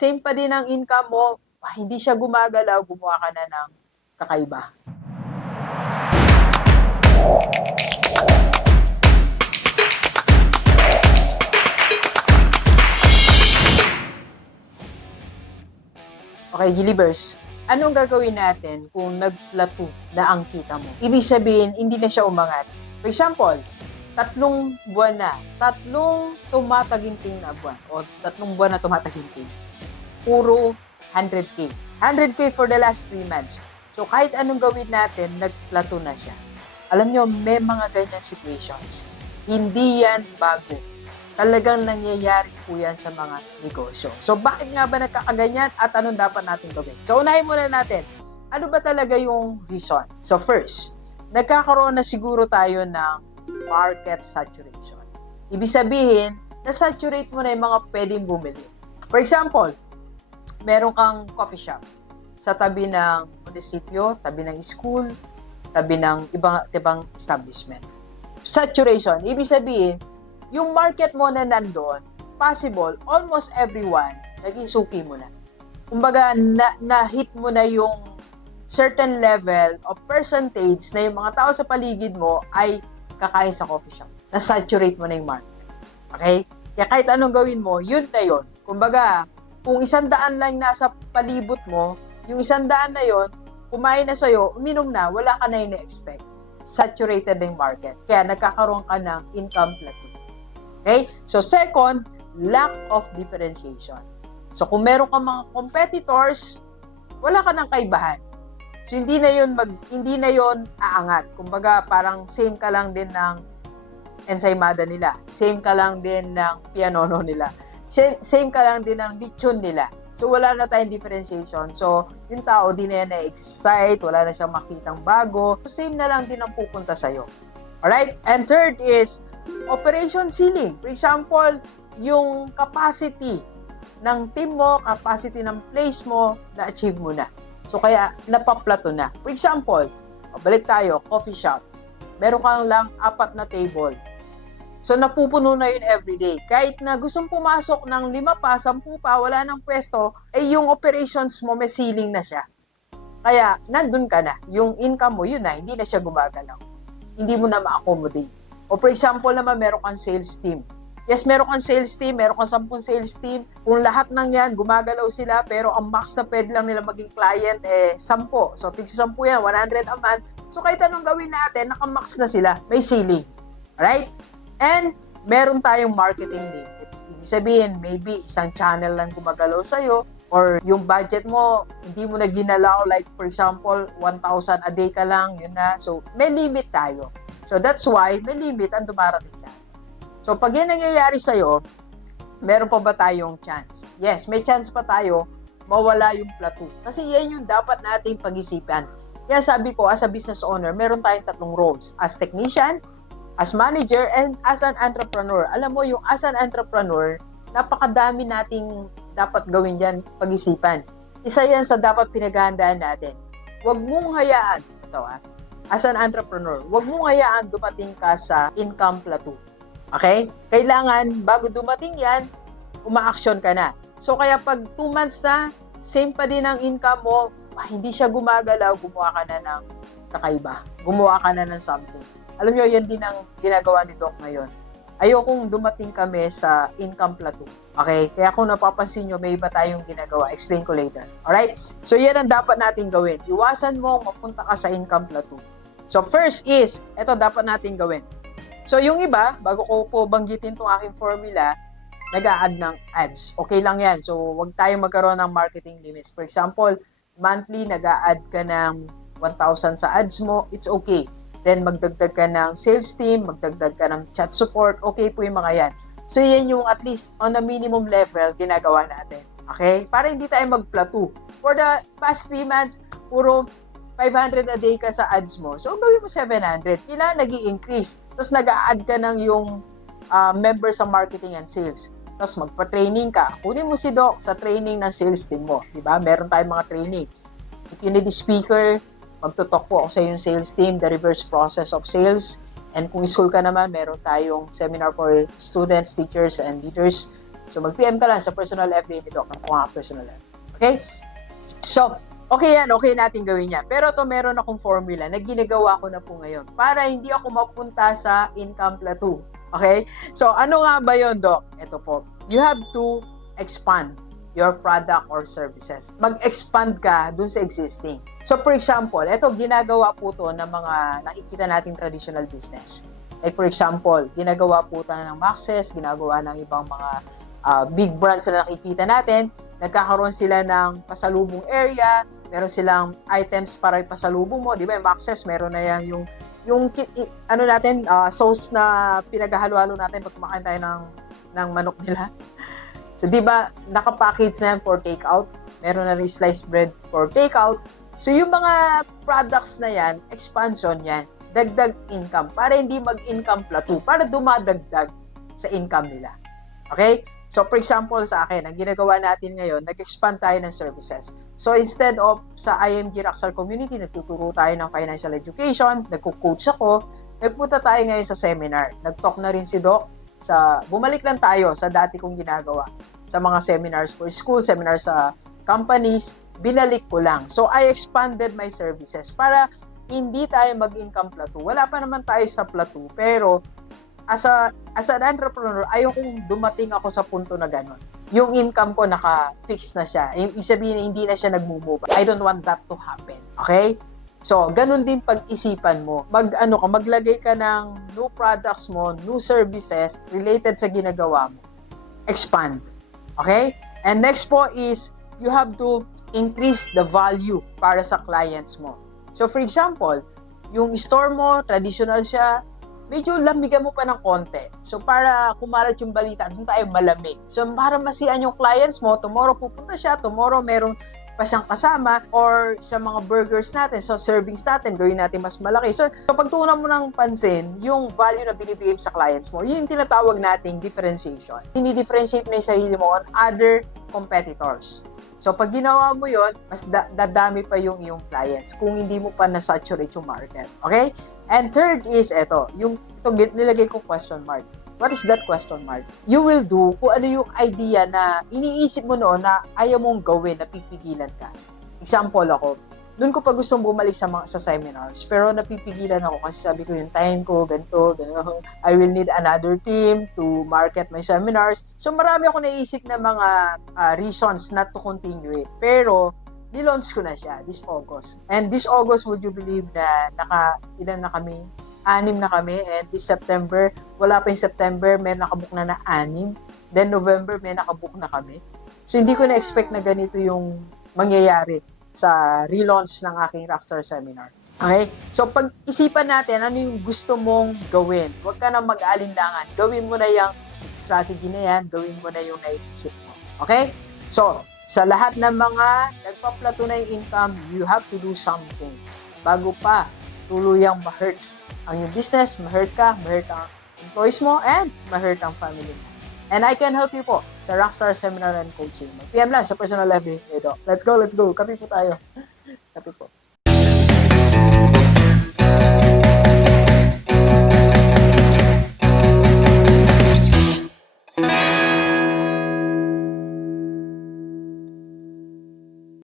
same pa din ang income mo, ah, hindi siya gumagalaw, gumawa ka na ng kakaiba. Okay, Gilibers, anong gagawin natin kung nagplato na ang kita mo? Ibig sabihin, hindi na siya umangat. For example, tatlong buwan na, tatlong tumataginting na buwan, o tatlong buwan na tumataginting, puro 100K. 100K for the last 3 months. So, kahit anong gawin natin, nagplato na siya. Alam nyo, may mga ganyan situations. Hindi yan bago. Talagang nangyayari po yan sa mga negosyo. So, bakit nga ba nagkakaganyan at anong dapat natin gawin? So, unahin muna natin, ano ba talaga yung reason? So, first, nagkakaroon na siguro tayo ng market saturation. Ibig sabihin, na-saturate mo na yung mga pwedeng bumili. For example, meron kang coffee shop sa tabi ng munisipyo, tabi ng school, tabi ng ibang, ibang establishment. Saturation, ibig sabihin, yung market mo na nandun, possible, almost everyone, naging suki mo na. Kumbaga, na, na-hit mo na yung certain level of percentage na yung mga tao sa paligid mo ay kakain sa coffee shop. Na-saturate mo na yung market. Okay? Kaya kahit anong gawin mo, yun na yun. Kumbaga, kung isang daan lang nasa palibot mo, yung isang daan na yun, kumain na sa'yo, uminom na, wala ka na in-expect. Saturated na yung market. Kaya nagkakaroon ka ng income plateau. Okay? So, second, lack of differentiation. So, kung meron ka mga competitors, wala ka ng kaibahan. So, hindi na yun mag, hindi na yun aangat. Kumbaga, parang same ka lang din ng ensaymada nila. Same ka lang din ng pianono nila. Same, same ka lang din ng lechon nila. So, wala na tayong differentiation. So, yung tao, di na na-excite, wala na siyang makitang bago. So, same na lang din ang pupunta sa'yo. Alright? And third is, operation ceiling. For example, yung capacity ng team mo, capacity ng place mo, na-achieve mo na. So, kaya napaplato na. For example, o, balik tayo, coffee shop. Meron kang lang apat na table. So, napupuno na yun everyday. Kahit na gustong pumasok ng lima pa, sampu pa, wala ng pwesto, eh yung operations mo, may ceiling na siya. Kaya, nandun ka na. Yung income mo, yun na, hindi na siya gumagalaw. Hindi mo na ma-accommodate. O for example naman, meron kang sales team. Yes, meron kang sales team, meron kang 10 sales team. Kung lahat ng yan, gumagalaw sila, pero ang max na pwede lang nila maging client, eh, 10. So, tig 10 yan, 100 a month. So, kahit anong gawin natin, naka-max na sila. May ceiling. Alright? And, meron tayong marketing limits. Ibig sabihin, maybe isang channel lang gumagalaw sa'yo, or yung budget mo, hindi mo na ginalaw, like for example, 1,000 a day ka lang, yun na. So, may limit tayo. So, that's why may limit ang dumarating sa. So, pag yan nangyayari sa'yo, meron pa ba tayong chance? Yes, may chance pa tayo mawala yung plateau. Kasi yan yung dapat nating pag-isipan. Kaya sabi ko, as a business owner, meron tayong tatlong roles. As technician, as manager, and as an entrepreneur. Alam mo, yung as an entrepreneur, napakadami nating dapat gawin dyan pag-isipan. Isa yan sa dapat pinaghahandaan natin. Huwag mong hayaan, ito ah, as an entrepreneur, huwag mong hayaan dumating ka sa income plateau. Okay? Kailangan, bago dumating yan, uma-action ka na. So, kaya pag 2 months na, same pa din ang income mo, ah, hindi siya gumagalaw, gumawa ka na ng kakaiba. Gumawa ka na ng something. Alam nyo, yan din ang ginagawa ni Doc ngayon. Ayokong dumating kami sa income plateau. Okay? Kaya kung napapansin nyo, may iba tayong ginagawa. Explain ko later. Alright? So, yan ang dapat natin gawin. Iwasan mo mapunta ka sa income plateau. So, first is, ito dapat natin gawin. So, yung iba, bago ko po banggitin itong aking formula, nag add ng ads. Okay lang yan. So, wag tayong magkaroon ng marketing limits. For example, monthly, nag add ka ng 1,000 sa ads mo, it's okay. Then, magdagdag ka ng sales team, magdagdag ka ng chat support, okay po yung mga yan. So, yan yung at least on a minimum level ginagawa natin. Okay? Para hindi tayo mag-plateau. For the past 3 months, puro 500 a day ka sa ads mo. So, gawin mo 700. Kailangan nag increase Tapos, nag-a-add ka ng yung uh, member sa marketing and sales. Tapos, magpa-training ka. Kunin mo si Doc sa training ng sales team mo. Diba? Meron tayong mga training. If you need a speaker, magtutok po ako sa yung sales team, the reverse process of sales. And kung school ka naman, meron tayong seminar for students, teachers, and leaders So, mag-PM ka lang sa personal FB ni Doc. Ako nga personal FB. Okay? So, okay yan, okay natin gawin yan. Pero to meron akong formula na ginagawa ko na po ngayon para hindi ako mapunta sa income plateau. Okay? So, ano nga ba yon Doc? Ito po. You have to expand your product or services. Mag-expand ka dun sa existing. So, for example, ito ginagawa po to ng mga nakikita nating traditional business. Like for example, ginagawa po ito ng Maxes, ginagawa ng ibang mga ah, big brands na nakikita natin. Nagkakaroon sila ng pasalubong area, meron silang items para ipasalubong mo. Di ba, yung Maxes, meron na yan yung yung ano natin, ah, sauce na pinaghalo-halo natin pag kumakain tayo ng, ng manok nila. So, di ba, nakapackage na yan for takeout. Meron na rin sliced bread for takeout. So, yung mga products na yan, expansion yan, dagdag income para hindi mag-income plateau, para dumadagdag sa income nila. Okay? So, for example, sa akin, ang ginagawa natin ngayon, nag-expand tayo ng services. So, instead of sa IMG Raxal Community, nagtuturo tayo ng financial education, nagko-coach ako, nagpunta tayo ngayon sa seminar. Nag-talk na rin si Doc sa, bumalik lang tayo sa dati kong ginagawa sa mga seminars for school, seminars sa companies, binalik ko lang. So, I expanded my services para hindi tayo mag-income plateau. Wala pa naman tayo sa plateau, pero as a as an entrepreneur, ayokong dumating ako sa punto na gano'n. Yung income ko naka-fix na siya. Ibig sabihin, hindi na siya nag-move. I don't want that to happen. Okay? So, ganun din pag-isipan mo. Mag, ano ka, maglagay ka ng new products mo, new services related sa ginagawa mo. Expand. Okay? And next po is, you have to increase the value para sa clients mo. So, for example, yung store mo, traditional siya, medyo lamigan mo pa ng konti. So, para kumalat yung balita, doon tayo malamig. So, para masiyan yung clients mo, tomorrow pupunta siya, tomorrow meron pa siyang kasama or sa mga burgers natin, so servings natin, gawin natin mas malaki. So, kapag tuunan mo ng pansin, yung value na binibigay sa clients mo, yun yung tinatawag nating differentiation. Hindi-differentiate mo yung sarili mo on other competitors. So, pag ginawa mo yon mas da- dadami pa yung iyong clients kung hindi mo pa na-saturate yung market. Okay? And third is, eto, yung ito, nilagay ko question mark. What is that question mark? You will do kung ano yung idea na iniisip mo noon na ayaw mong gawin, na pipigilan ka. Example ako, doon ko pa gustong bumalik sa mga sa seminars, pero napipigilan ako kasi sabi ko yung time ko, ganito, ganito. I will need another team to market my seminars. So marami ako naisip na mga ah, reasons not to continue it. Pero nilaunch ko na siya this August. And this August, would you believe na naka, ilan na kami? Anim na kami. And this September, wala pa yung September, may nakabook na na anim. Then November, may nakabook na kami. So hindi ko na-expect na ganito yung mangyayari sa relaunch ng aking Rockstar Seminar. Okay? So, pag-isipan natin ano yung gusto mong gawin. Huwag ka na mag-alinlangan. Gawin mo na yung strategy na yan. Gawin mo na yung naisip mo. Okay? So, sa lahat ng mga nagpa-plateau na yung income, you have to do something. Bago pa tuluyang ma-hurt ang yung business, ma-hurt ka, ma-hurt ang employees mo, and ma-hurt ang family mo. And I can help you po sa Rockstar Seminar and Coaching. Mag-PM lang sa personal level nito. Let's go, let's go. Kapi po tayo. Kapi po.